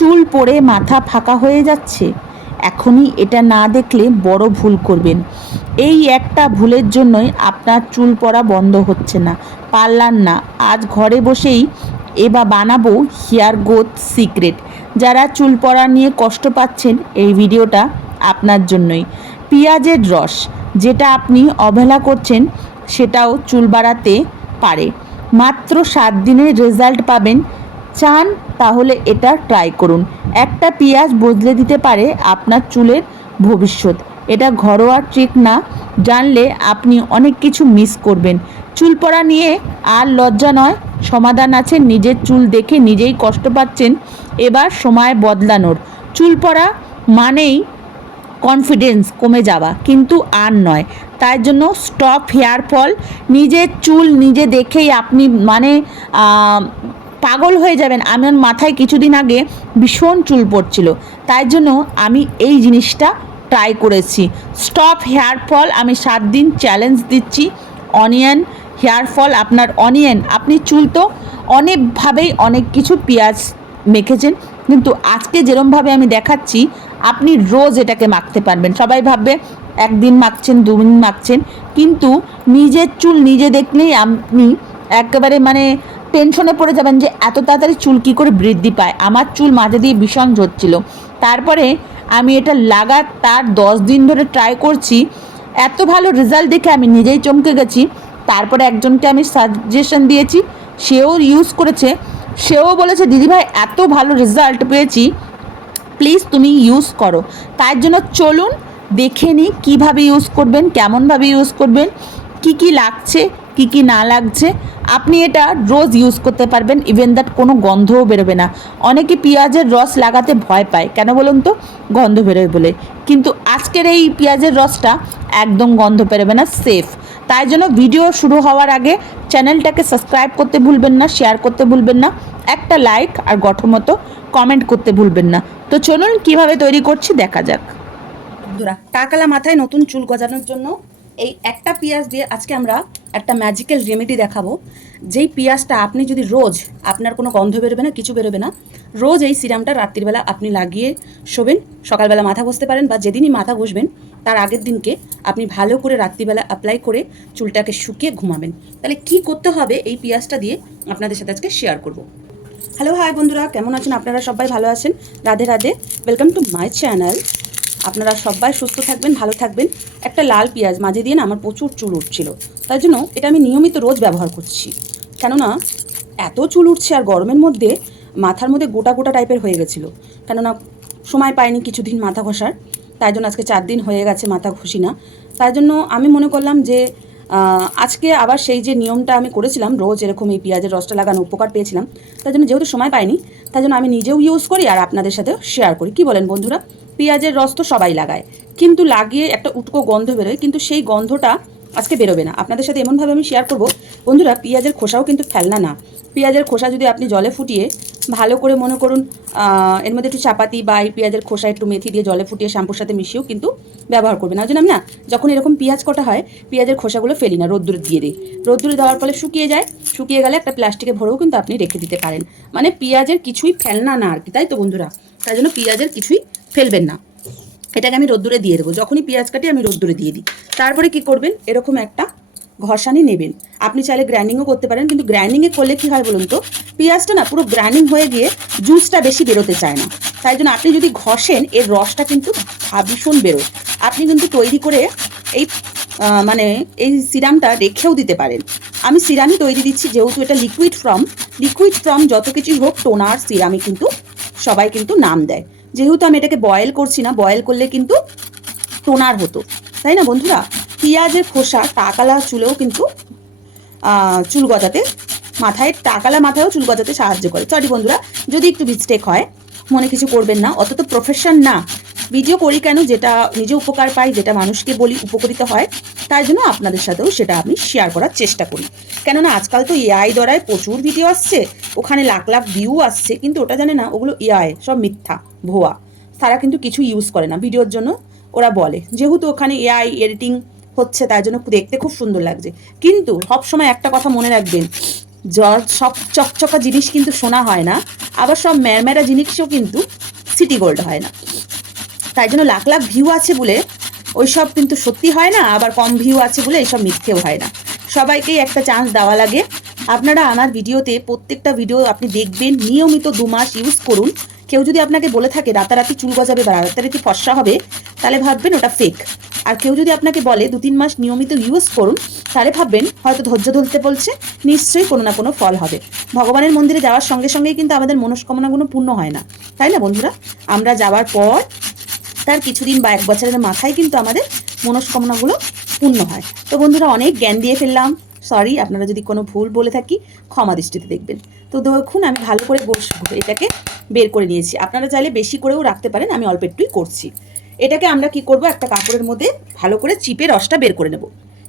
চুল পড়ে মাথা ফাঁকা হয়ে যাচ্ছে? এখনই এটা না দেখলে বড় ভুল করবেন। এই একটা ভুলের জন্যই আপনার চুল পড়া বন্ধ হচ্ছে না, পারলাম না। আজ ঘরে বসেই বানাবো হেয়ার গ্রোথ সিক্রেট। যারা চুল পড়া নিয়ে কষ্ট পাচ্ছেন, এই ভিডিওটা আপনার জন্যই। পেঁয়াজের রস, যেটা আপনি অবহেলা করছেন, সেটাও চুল বাড়াতে পারে। মাত্র 7 দিনের রেজাল্ট পাবেন। চান তাহলে এটা ট্রাই করুন। একটা পেঁয়াজ বদলে দিতে পারে আপনার চুলের ভবিষ্যৎ। এটা ঘরোয়া ট্রিক না, জানলে আপনি অনেক কিছু মিস করবেন। চুল পড়া নিয়ে আর লজ্জা নয়, সমাধান আছে। নিজের চুল দেখে নিজেই কষ্ট পাচ্ছেন, এবার সময় বদলানোর। চুল পড়া মানেই কনফিডেন্স কমে যাওয়া, কিন্তু আর নয়। তাই জন্য স্টপ হেয়ার ফল। নিজের চুল নিজে দেখেই আপনি পাগল হয়ে যাবেন। আমার মাথায় কিছুদিন আগে ভীষণ চুল পড়ছিল, তাই জন্য আমি এই জিনিসটা ট্রাই করেছি। Stop hair fall. আমি 7 দিন চ্যালেঞ্জ দিচ্ছি। অনিয়ন হেয়ার ফল, আপনার অনিয়ন, আপনি চুল তো অনেকভাবেই অনেক কিছু পেঁয়াজ মেখেছেন, কিন্তু আজকে যেরমভাবে আমি দেখাচ্ছি, আপনি রোজ এটাকে মাখতে পারবেন। সবাই ভাববে একদিন মাখছেন, 2 দিন মাখছেন, কিন্তু নিজের চুল নিজে দেখলেই আপনি একেবারে টেনশনে পড়ে যাবেন যে এত তাড়াতাড়ি চুল কী করে বৃদ্ধি পায়। আমার চুল মাঝে দিয়ে ভীষণ ঝরছিল, তারপরে আমি এটা লাগাতার 10 দিন ধরে ট্রাই করছি। এত ভালো রেজাল্ট দেখে আমি নিজেই চমকে গেছি। তারপরে একজনকে আমি সাজেশন দিয়েছি, সেও ইউজ করেছে। সেও বলেছে, দিদিভাই এত ভালো রেজাল্ট পেয়েছি, প্লিজ তুমি ইউজ করো। তার জন্য চলুন দেখে নিই কীভাবে ইউজ করবেন, কেমনভাবে ইউজ করবেন, কি কি লাগছে, কি কি না লাগছে। আপনি এটা রোজ ইউজ করতে পারবেন, ইভেন দ্যাট কোনো গন্ধও বেরোবে না। অনেকে পেঁয়াজের রস লাগাতে ভয় পায়, কেন বলুন তো? গন্ধ বেরোয় বলে। কিন্তু আজকের এই পেঁয়াজের রসটা একদম গন্ধ বেরোবে না, সেফ। তাই জন্য ভিডিও শুরু হওয়ার আগে চ্যানেলটাকে সাবস্ক্রাইব করতে ভুলবেন না, শেয়ার করতে ভুলবেন না, একটা লাইক আর গঠনমতো কমেন্ট করতে ভুলবেন না। তো চলুন কিভাবে তৈরি করছি দেখা যাক। বন্ধুরা, টাকালা মাথায় নতুন চুল গজানোর জন্য এই একটা পেঁয়াজ দিয়ে আজকে আমরা একটা ম্যাজিক্যাল রেমেডি দেখাবো। যেই পেঁয়াজটা আপনি যদি রোজ, আপনার কোনো গন্ধ বেরোবে না, কিছু বেরোবে না, রোজ এই সিরামটা রাত্রিবেলা আপনি লাগিয়ে শোবেন। সকালবেলা মাথা ঘষতে পারেন, বা যেদিনই মাথা ঘষবেন তার আগের দিনকে আপনি ভালো করে রাত্রিবেলা অ্যাপ্লাই করে চুলটাকে শুকিয়ে ঘুমাবেন। তাহলে কি করতে হবে এই পেঁয়াজটা দিয়ে আপনাদের সাথে আজকে শেয়ার করব। হ্যালো, হাই বন্ধুরা, কেমন আছেন? আপনারা সবাই ভালো আছেন? Radhe Radhe, welcome to my channel. আপনারা সবাই সুস্থ থাকবেন, ভালো থাকবেন। একটা লাল পেঁয়াজ মাঝে দিয়ে না আমার প্রচুর চুল উঠছিল, তাই জন্য এটা আমি নিয়মিত রোজ ব্যবহার করছি। কেননা এত চুল উঠছে, আর গরমের মধ্যে মাথার মধ্যে গোটা গোটা টাইপের হয়ে গেছিলো। কেননা সময় পাইনি কিছুদিন মাথা ঘষার, তাই জন্য আজকে 4 দিন হয়ে গেছে মাথা ঘষি না। তাই জন্য আমি মনে করলাম যে আজকে আবার সেই যে নিয়মটা আমি করেছিলাম, রোজ এরকম এই পেঁয়াজের রসটা লাগানো, উপকার পেয়েছিলাম। তাই জন্য যেহেতু সময় পাইনি, তাই জন্য আমি নিজেও ইউজ করি আর আপনাদের সাথেও শেয়ার করি। কি বলেন বন্ধুরা? পেঁয়াজের রস তো সবাই লাগায়, কিন্তু লাগিয়ে একটা উটকো গন্ধ বেরোয়, কিন্তু সেই গন্ধটা আজকে বেরোবে না। আপনাদের সাথে এমনভাবে আমি শেয়ার করব বন্ধুরা, পেঁয়াজের খোসাও কিন্তু ফেলনা না। পেঁয়াজের খোসা যদি আপনি জলে ফুটিয়ে ভালো করে মনে করুন, এর মধ্যে একটু চাপাতি বা এই পেঁয়াজের খোসা একটু মেথি দিয়ে জলে ফুটিয়ে শ্যাম্পুর সাথে মিশিয়েও কিন্তু ব্যবহার করবেন। আর জন্য আমি না, যখন এরকম পেঁয়াজ কটা হয়, পেঁয়াজের খোসাগুলো ফেলি না, রোদ্দুরে দিয়ে দিই। রোদ্দুরে দেওয়ার ফলে শুকিয়ে যায়, শুকিয়ে গেলে একটা প্লাস্টিকে ভরেও কিন্তু আপনি রেখে দিতে পারেন। মানে পেঁয়াজের কিছুই ফেলনা না আর কি, তাই তো বন্ধুরা? তাই জন্য পেঁয়াজের কিছুই ফেলবেন না। এটাকে আমি রোদ্দুরে দিয়ে দেবো। যখনই পেঁয়াজ কাটি আমি রোদ্দুরে দিয়ে দিই। তারপরে কি করবেন, এরকম একটা ঘষানি নেবেন। আপনি চাইলে গ্রাইন্ডিংও করতে পারেন, কিন্তু গ্রাইন্ডিংয়ে করলে কি হয় বলুন তো, পেঁয়াজটা না পুরো গ্রাইন্ডিং হয়ে গিয়ে জুসটা বেশি বেরোতে চায় না। তাই জন্য আপনি যদি ঘষেন, এর রসটা কিন্তু ভীষণ বেরোয়। আপনি কিন্তু তৈরি করে এই এই সিরামটা রেখেও দিতে পারেন। আমি সিরামই তৈরি দিচ্ছি, যেহেতু এটা লিকুইড ফর্ম যত কিছুই হোক, টোনার সিরামই কিন্তু সবাই কিন্তু নাম দেয়। যেহেতু আমি এটাকে বয়েল করছি না, বয়েল করলে কিন্তু টোনার হতো, তাই না বন্ধুরা? পেঁয়াজের খোসা টাকালা চুলেও কিন্তু চুল গজাতে, টাকালা মাথায়ও চুল গজাতে সাহায্য করে। সরি বন্ধুরা, যদি একটু মিস্টেক হয় মনে কিছু করবেন না, অত তো প্রফেশন না। ভিডিও করি কেন, যেটা নিজে উপকার পাই, যেটা মানুষকে বলি উপকৃত হয়, তাই জন্য আপনাদের সাথেও সেটা আমি শেয়ার করার চেষ্টা করি। কেননা আজকাল তো এআই দ্বারায় প্রচুর ভিডিও আসছে, ওখানে লাখ লাখ ভিউ আসছে, কিন্তু ওটা জানে না ওগুলো এআই, সব মিথ্যা ভুয়া। তারা কিন্তু কিছু ইউজ করে না ভিডিওর জন্য। ওরা বলে যেহেতু ওখানে এআই এডিটিং হচ্ছে, তাই জন্য দেখতে খুব সুন্দর লাগছে। কিন্তু সবসময় একটা কথা মনে রাখবেন, সব চকচকা জিনিস কিন্তু সোনা হয় না, আবার সব ম্যারম্যারা জিনিসও কিন্তু সিটি গোল্ড হয় না। তাই জন্য লাখ লাখ ভিউ আছে বলে ওইসব কিন্তু সত্যি হয় না, আবার কম ভিউ আছে বলে এইসব মিথ্যেও হয় না। সবাইকেই একটা চান্স দেওয়া লাগে। আপনারা আমার ভিডিওতে প্রত্যেকটা ভিডিও আপনি দেখবেন, নিয়মিত 2 মাস ইউজ করুন। কেউ যদি আপনাকে বলে থাকে রাতারাতি চুল গজাবে বা রাতারাতি ফর্সা হবে, তাহলে ভাববেন ওটা ফেক। আর কেউ যদি আপনাকে বলে 2-3 মাস নিয়মিত ইউজ করুন, তাহলে ভাববেন হয়তো ধৈর্য ধরতে বলছে, নিশ্চয়ই কোনো না কোনো ফল হবে। ভগবানের মন্দিরে যাওয়ার সঙ্গে সঙ্গেই কিন্তু আমাদের মনস্কামনাগুলো পূর্ণ হয় না, তাই না বন্ধুরা? আমরা যাওয়ার পর তার কিছুদিন বা 1 বছরের মাথায় কিন্তু আমাদের মনস্কামনাগুলো পূর্ণ হয়। তো বন্ধুরা, অনেক জ্ঞান দিয়ে ফেললাম, সরি। আপনারা যদি কোনো ভুল বলে থাকি ক্ষমা দৃষ্টিতে দেখবেন। তো দেখুন, আমি ভালো করে এটাকে বের করে নিয়েছি। আপনারা চাইলে বেশি করেও রাখতে পারেন, আমি অল্প একটুই করছি। এটাকে আমরা কি করব, একটা কাপড়ের মধ্যে ভালো করে চিপে রসটা বের করে নেব।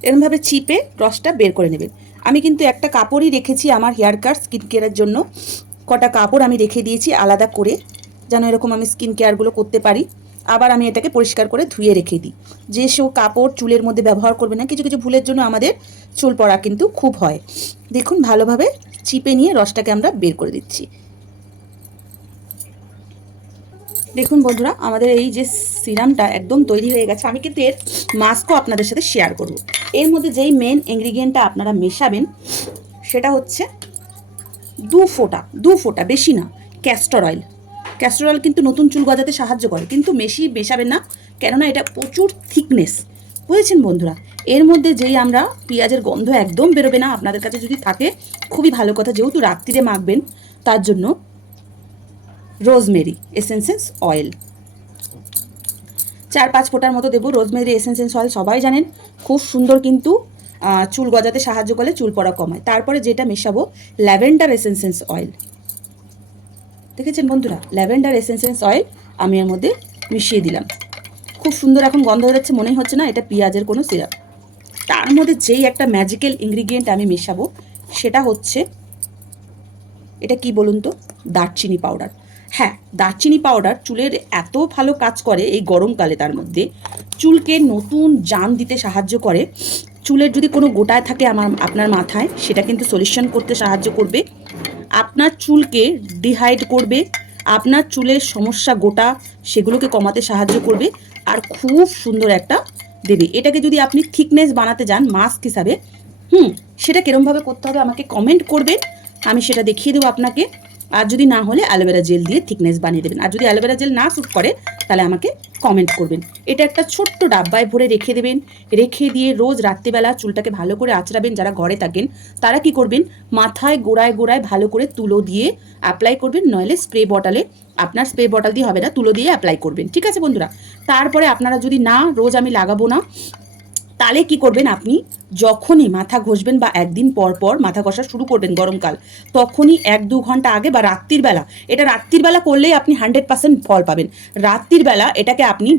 এরকমভাবে চিপে রসটা বের করে নেবেন। আমি কিন্তু একটা কাপড়ই রেখেছি আমার হেয়ার কাট স্কিন কেয়ারের জন্য। কটা কাপড় আমি রেখে দিয়েছি আলাদা করে, যেন এরকম আমি স্কিন কেয়ারগুলো করতে পারি। আবার আমি এটাকে পরিষ্কার করে ধুয়ে রেখে দিই। যেসব কাপড় চুলের মধ্যে ব্যবহার করবে না, কিছু কিছু ভুলের জন্য আমাদের চুল পড়া কিন্তু খুব হয়। দেখুন, ভালোভাবে চিপে নিয়ে রসটাকে আমরা বের করে দিচ্ছি। দেখুন বন্ধুরা, আমাদের এই যে সিরামটা একদম তৈরি হয়ে গেছে। আমি কিন্তু এর মাস্কও আপনাদের সাথে শেয়ার করব। এর মধ্যে যেই মেন ইনগ্রিডিয়েন্টটা আপনারা মেশাবেন সেটা হচ্ছে 2 ফোঁটা, বেশি না, ক্যাস্টর অয়েল। ক্যাস্টর অয়েল কিন্তু নতুন চুল গজাতে সাহায্য করে, কিন্তু বেশি মেশাবেন না, কেননা এটা প্রচুর থিকনেস, বুঝেছেন বন্ধুরা? এর মধ্যে যেই আমরা পেঁয়াজের গন্ধ একদম বেরোবে না। আপনাদের কাছে যদি থাকে খুবই ভালো কথা, যেহেতু রাত্রিরে মাখবেন তার জন্য রোজমেরি এসেন্সেন্স অয়েল 4-5 ফোঁটার মতো দেবো। রোজমেরি এসেন্সেন্স অয়েল সবাই জানেন খুব সুন্দর, কিন্তু চুল গজাতে সাহায্য করে, চুল পড়া কমায়। তারপরে যেটা মেশাবো ল্যাভেন্ডার এসেন্সেন্স অয়েল। দেখেছেন বন্ধুরা, ল্যাভেন্ডার এসেন্সেন্স অয়েল আমি এর মধ্যে মিশিয়ে দিলাম। খুব সুন্দর এখন গন্ধ হচ্ছে, মনেই হচ্ছে না এটা পেঁয়াজের কোনো সিরাপ। তার মধ্যে যেই একটা ম্যাজিক্যাল ইনগ্রিডিয়েন্ট আমি মেশাবো সেটা হচ্ছে, এটা কি বলুন তো, দারচিনি পাউডার। হ্যাঁ, দারচিনি পাউডার চুলের এত ভালো কাজ করে এই গরমকালে, তার মধ্যে চুলকে নতুন জান দিতে সাহায্য করে। চুলের যদি কোনো গোটায় থাকে আপনার মাথায়, সেটা কিন্তু সলিউশন করতে সাহায্য করবে। আপনার চুলকে ডিহাইড করবে, আপনার চুলের সমস্যা গোটা সেগুলোকে কমাতে সাহায্য করবে, আর খুব সুন্দর একটা দেবে। এটাকে যদি আপনি থিকনেস বানাতে যান মাস্ক হিসাবে, সেটা কিরমভাবে করতে হবে আমাকে কমেন্ট করবেন, আমি সেটা দেখিয়ে দেবো আপনাকে। আর যদি না হলে অ্যালোভেরা জেল দিয়ে থিকনেস বানিয়ে দেবেন। আর যদি অ্যালোভেরা জেল না স্যুট করে তাহলে আমাকে কমেন্ট করবেন। এটা একটা ছোট্ট ডাব্বায় ভরে রেখে দেবেন। রেখে দিয়ে রোজ রাত্রিবেলা চুলটাকে ভালো করে আঁচড়াবেন। যারা ঘরে থাকেন তারা কি করবেন, মাথায় গোড়ায় গোড়ায় ভালো করে তুলো দিয়ে অ্যাপ্লাই করবেন, নইলে স্প্রে বটলে, আপনার স্প্রে বটল দিয়ে হবে না, তুলো দিয়ে অ্যাপ্লাই করবেন। ঠিক আছে বন্ধুরা? তারপরে আপনারা যদি না, রোজ আমি লাগাবো না, তাহলে কি করবেন, আপনি যখনই মাথা ঘষবেন বা একদিন পর পর মাথা ঘষা শুরু করবেন গরমকাল, তখনই 1-2 ঘন্টা আগে বা রাত্রির বেলা, এটা রাত্রির বেলা করলেই আপনি 100% ফল পাবেন। রাত্রির বেলা এটাকে আপনি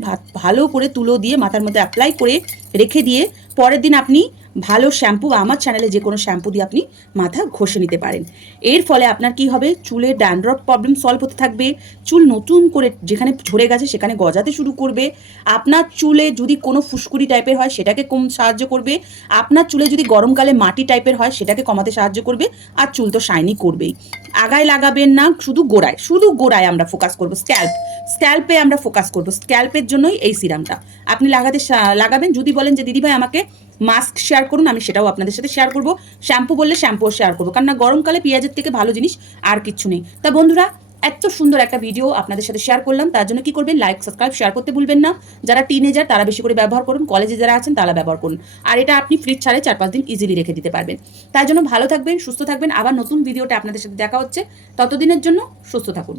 ভালো করে তুলো দিয়ে মাথার মধ্যে অ্যাপ্লাই করে রেখে দিয়ে পরের দিন আপনি ভালো শ্যাম্পু বা আমার চ্যানেলে যে কোনো শ্যাম্পু দিয়ে আপনি মাথা ঘষে নিতে পারেন। এর ফলে আপনার কি হবে, চুলের ড্যান্ড্রফ প্রবলেম সলভ হতে থাকবে। চুল নতুন করে যেখানে ঝরে গেছে সেখানে গজাতে শুরু করবে। আপনার চুলে যদি কোনো ফুসকুড়ি টাইপের হয় সেটাকে কম সাহায্য করবে। আপনার চুলে যদি গরমকালে মাটি টাইপের হয় সেটাকে কমাতে সাহায্য করবে। আর চুল তো শাইনি করবেই। আগায় লাগাবেন না, শুধু গোড়ায় আমরা ফোকাস করবো। স্ক্যাল্পে আমরা ফোকাস করবো। স্ক্যাল্পের জন্যই এই সিরামটা আপনি লাগাবেন। যদি বলেন যে দিদিভাই আমাকে মাস্ক শেয়ার করুন, আমি সেটাও আপনাদের সাথে শেয়ার করবো। শ্যাম্পু বললে শ্যাম্পুও শেয়ার করবো, কারণ না গরমকালে পেঁয়াজের থেকে ভালো জিনিস আর কিচ্ছু নেই। তা বন্ধুরা, এত সুন্দর একটা ভিডিও আপনাদের সাথে শেয়ার করলাম, তার জন্য কি করবেন, লাইক সাবস্ক্রাইব শেয়ার করতে ভুলবেন না। যারা টিনেজার তারা বেশি করে ব্যবহার করুন, কলেজে যারা আছেন তারা ব্যবহার করুন। আর এটা আপনি ফ্রিজ ছাড়াই 4-5 দিন ইজিলি রেখে দিতে পারবেন। তার জন্য ভালো থাকবেন, সুস্থ থাকবেন। আবার নতুন ভিডিওটা আপনাদের সাথে দেখা হচ্ছে, ততদিনের জন্য সুস্থ থাকুন।